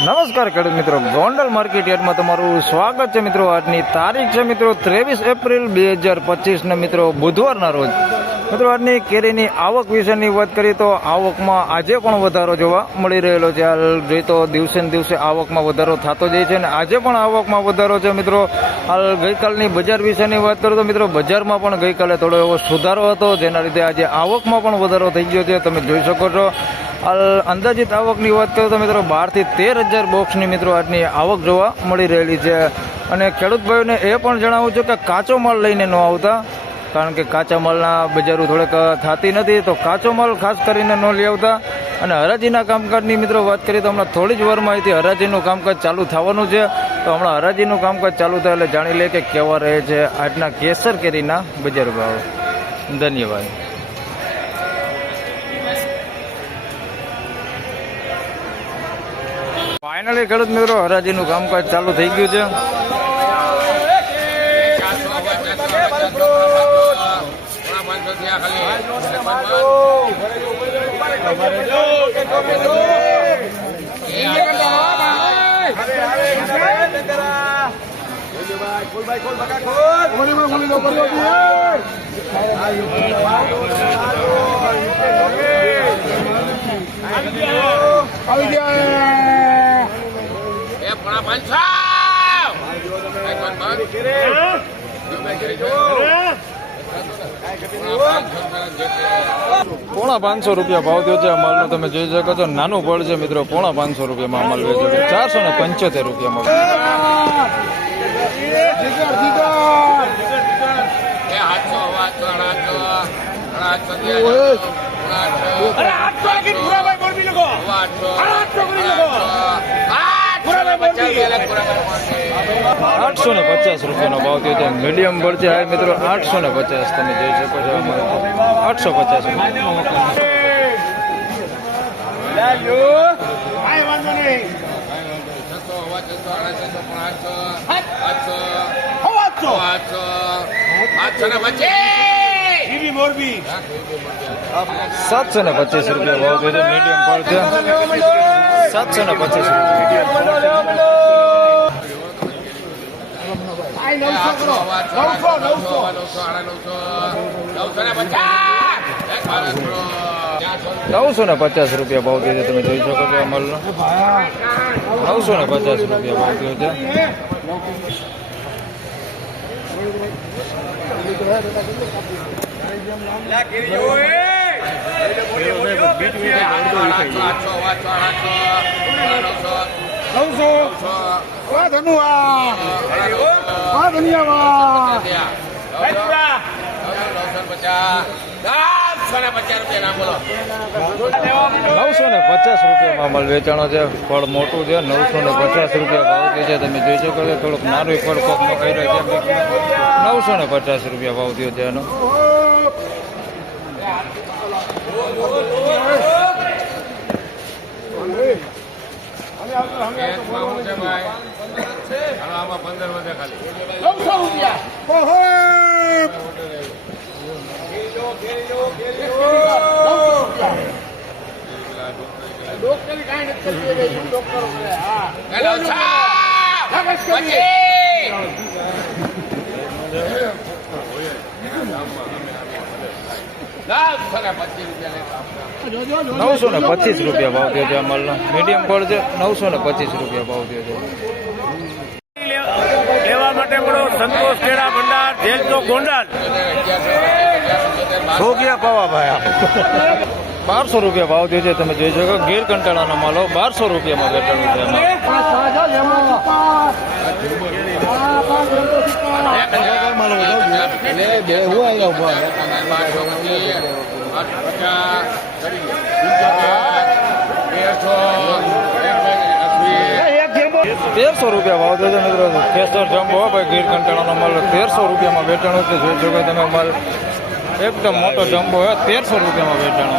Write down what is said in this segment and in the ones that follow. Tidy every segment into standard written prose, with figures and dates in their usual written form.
નમસ્કાર ખેડૂત મિત્રો, ગોંડલ માર્કેટ યાર્ડમાં તમારું સ્વાગત છે મિત્રો. આજની તારીખ છે મિત્રો 23 એપ્રિલ 2025 મિત્રો બુધવારના રોજ. મિત્રો આજની કેરીની આવક વિશેની વાત કરીએ તો આવકમાં આજે પણ વધારો જોવા મળી રહેલો છે. હાલ જોઈએ તો દિવસે ને દિવસે આવકમાં વધારો થતો જાય છે અને આજે પણ આવકમાં વધારો છે મિત્રો. હાલ ગઈકાલની બજાર વિશેની વાત કરું તો મિત્રો બજારમાં પણ ગઈકાલે થોડો એવો સુધારો હતો, જેના લીધે આજે આવકમાં પણ વધારો થઈ ગયો છે. તમે જોઈ શકો છો. હાલ અંદાજિત આવકની વાત કરું તો મિત્રો 12 થી 13,000 બોક્સની મિત્રો આજની આવક જોવા મળી રહેલી છે. અને ખેડૂત ભાઈઓને એ પણ જણાવું છું કે કાચો માલ લઈને ન આવતા, કારણ કે કાચા માલના બજારો થોડેક થતી નથી, તો કાચો માલ ખાસ કરીને ન લઈ આવતા. અને હરાજીના કામકાજની મિત્રો વાત કરીએ તો હમણાં થોડી જ વારમાં અહીંથી હરાજીનું કામકાજ ચાલુ થવાનું છે. તો હમણાં હરાજીનું કામકાજ ચાલુ થાય એટલે જાણી લે કે કેવા રહે છે આજના કેસર કેરીના બજાર ભાવ. ધન્યવાદ. ફાઇનલી ખેડૂત મિત્રો હરાજીનું કામકાજ ચાલુ થઈ ગયું છે. પોણા 500 રૂપિયા ભાવ થયો છે આ માલનો. તમે જોઈ શકો છો નાનું ફળ છે મિત્રો. પોણા 500 રૂપિયામાં માલ વેચે છે. 475 રૂપિયામાં. ₹850 રૂપિયાનો ભાવ થયો છે. મીડિયમ ફળ છે હાલ મિત્રો 850. તમે જોઈ શકો છો 850 725 રૂપિયા ભાવ થયો છે. મીડિયમ ફળ છે 725 રૂપિયા. ₹950 રૂપિયા ભાવ થયો છે. તમે જોઈ શકો છો અમલનો 950 રૂપિયા ભાવ થયો છે. ₹950 માલ વેચાણો છે. ફળ મોટું છે. 950 રૂપિયા ભાવ થયો છે. તમે જોઈ શકો છો થોડુંક નાનું ફળ કોકમાં કર્યો છે. 950 રૂપિયા ભાવ થયો છે એનો. ₹925 રૂપિયા ભાવ થયો છે આ માલનો. મીડિયમ ફળ છે. 925 રૂપિયા ભાવ થયો છે. લેવા માટે બોલો સંતોષ કેળા ભંડાર, જેલ ચોક, ગોંડલ. ભોગિયા પાવા ભાઈ 1200 રૂપિયા ભાવ થયો છે. તમે જોઈ શકો ગીર કંટાળાનો માલો 1200 રૂપિયામાં વેચાણું છે એમાં. ₹1300 રૂપિયા ભાવ થયો છે મિત્રો. કેસર જમ્બો ભાઈ ગીર કંટાળાનો માલ 1300 રૂપિયામાં વેચાણું છે. જોઈ શકો તમે માલ એકદમ મોટો જમ્બો હે. 1300 રૂપિયામાં વેચાણો.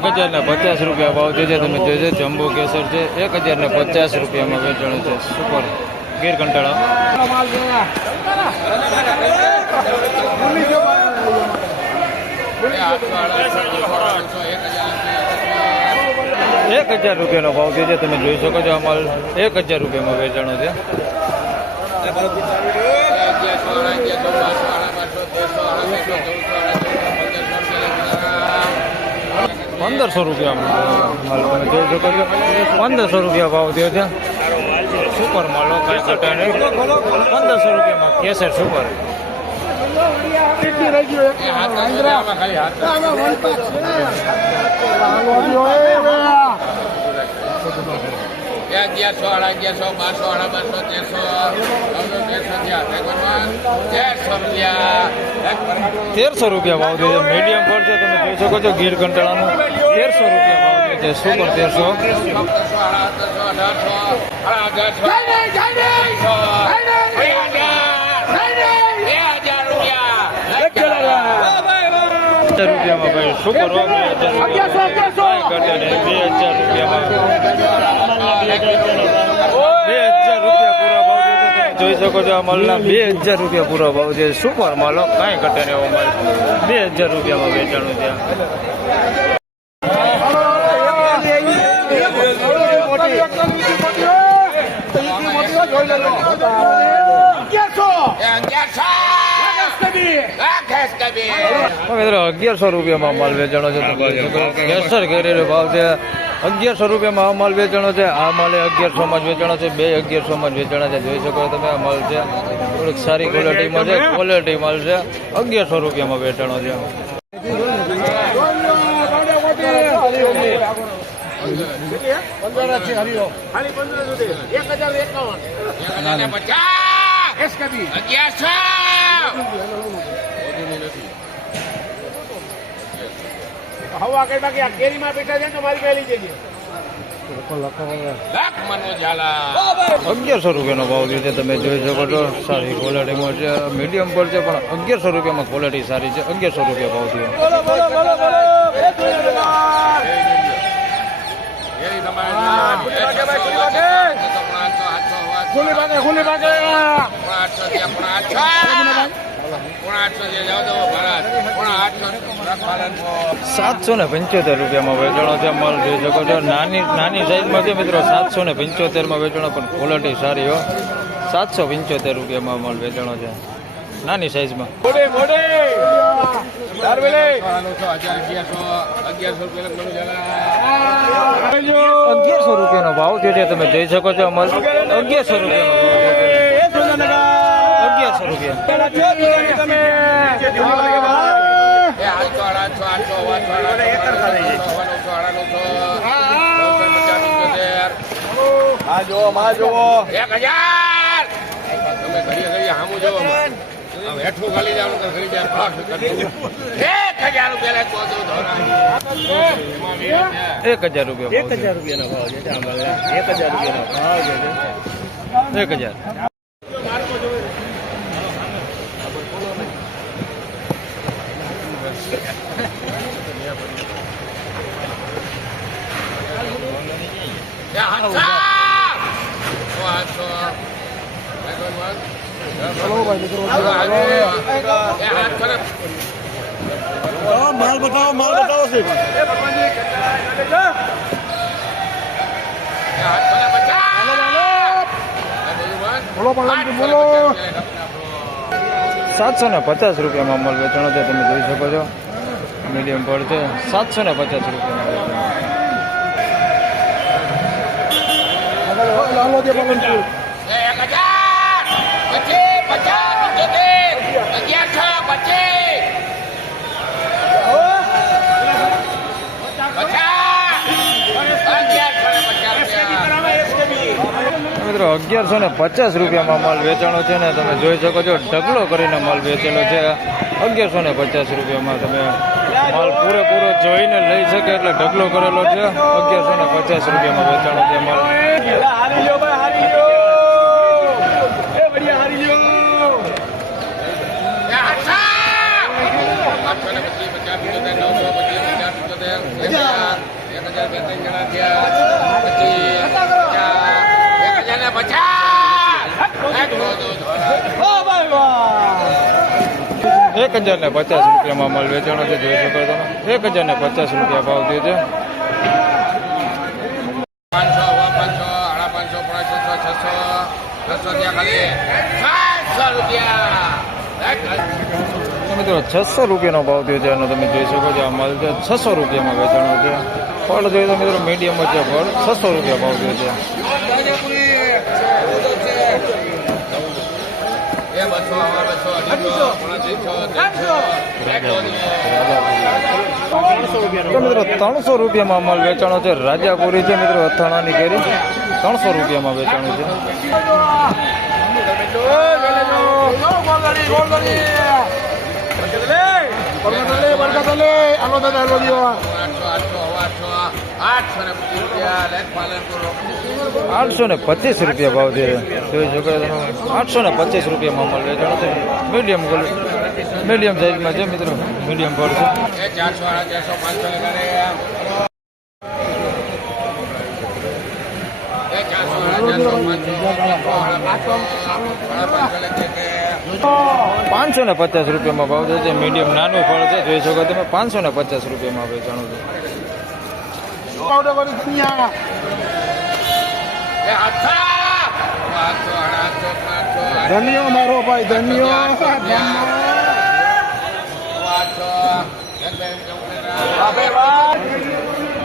1050 રૂપિયા ભાવ છે જે તમે જોઈ છે જમ્બો કેસર છે 1050 રૂપિયામાં વેચાણ છે સુપર ગીર કંટાળા 1000 રૂપિયાનો ભાવ છે જે તમે જોઈ શકો છો અમાલ 1000 રૂપિયામાં વેચાણો છે 1500 રૂપિયા માલ તમે જોઈ શકો છો 1500 રૂપિયા ભાવ થયો છે સુપર માલ કાંઈ ઘટે નહીં 1500 રૂપિયામાં કેસર સુપર ₹1300 રૂપિયા ભાવ થયો છે મીડિયમ પર છે તમે જોઈ શકો છો ગીર કંટાળાનું 1300 રૂપિયા ભાવ થયો છે સુપર 1300 રૂપિયામાં ભાઈ સુપર 2000 રૂપિયામાં 2000 રૂપિયા પૂરા ભાવ છે જોઈ શકો છો આ માલના 2000 રૂપિયા પૂરા ભાવ છે સુપર માલ કાંઈ ઘટે નહીં એવો માલ 2000 રૂપિયામાં વેચાણું છે મિત્રો 1100 રૂપિયામાં માલ વેચાણો છે કેસર કેરીનો ભાવ છે 1100 રૂપિયામાં આ માલ વેચાણો છે આ માલે 1100 માં જ વેચાણો છે બે 1100 માં જ વેચાણા છે જોઈ શકો તમે આ માલ છે થોડીક સારી ક્વોલિટીમાં છે ક્વોલિટી માલ છે 1100 રૂપિયામાં વેચાણો છે હવા કઈ બાકી આ કેરીમાં બેઠા છે તો મારી પહેલી જઈએ 1100 રૂપિયાનો ભાવ છે તમે જોઈ શકો છો સારી ક્વોલિટીમાં છે મીડિયમ પર છે પણ 1100 રૂપિયામાં ક્વોલિટી સારી છે 1100 રૂપિયા ભાવ છે ખુલ્લી ભાગે 775 રૂપિયામાં વેચાણો છે માલ જોઈ શકો છો નાની સાઈઝમાં છે મિત્રો 775 વેચાણો પણ ક્વોલિટી સારી હો 775 રૂપિયામાં માલ વેચાણો છે નાની સાઈઝમાં 1100 રૂપિયાનો ભાવ છે તમે જોઈ શકો છો માલ 1100 રૂપિયાનો ભાવ છે 1100 હેઠું ખાલી જવાનું તો ખરી જાય 1000 રૂપિયા 1000 રૂપિયાનો ભાવ છે 1000 રૂપિયાનો ભાવ છે 1000 માલ બતાવો છે બોલો 750 રૂપિયામાં માલ વેચાણો છે તમે જોઈ શકો છો મીડિયમ પર છે 750 રૂપિયામાં મિત્રો 1150 રૂપિયામાં માલ વેચાણો છે ને તમે જોઈ શકો છો ઢગલો કરીને માલ વેચેલો છે 1150 રૂપિયામાં તમે માલ પૂરેપૂરો જોઈને લઈ શકે એટલે ઢગલો કરેલો છે 1150 રૂપિયામાં વેચાણો છે માલ એક 1050 રૂપિયામાં માલ વેચાણો છે, જોઈ શકો તમે 1050 રૂપિયા ભાવ થયો છે. 500 મિત્રો 600 રૂપિયાનો ભાવ થયો છે, એનો તમે જોઈ શકો છો. આ માલ છે 600 રૂપિયામાં વેચાણો છે. ફળ જોઈએ તો મિત્રો મીડિયમ છે ફળ, 600 રૂપિયા ભાવ થયો છે. 300 રૂપિયામાં માલ વેચાણો છે. રાજાપુરી છે મિત્રો, અથાણાની કેરી 300 રૂપિયામાં વેચાણું છે. 825 રૂપિયા ભાવ છે, જોઈ શકો છો. 825 રૂપિયામાં માલ વેચાણો છે. મીડિયમ સાઈઝમાં છે મિત્રો, મીડિયમ ફળ છે. 550 રૂપિયામાં ભાવ છે. મીડિયમ નાનું ફળ છે, જોઈ શકો તમે. 550 રૂપિયામાં વેચાણું છે. ધન્યો મારો ભાઈ, ધન્યો.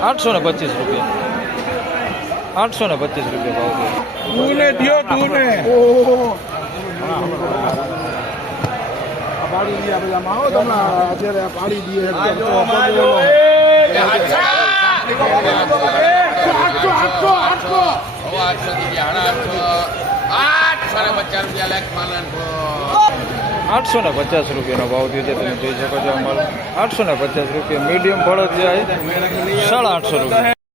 825 રૂપિયા, 825 રૂપિયા ભાવ છે. તુને દિયો, તુને. ઓહો. પાડી દીયા બધા માવો તમને અત્યારે પાડી દીએ. 850 રૂપિયાનો ભાવ થયો છે, તમે જોઈ શકો છો. અમારો 850 રૂપિયા મીડિયમ ફળ છે, 850 રૂપિયા.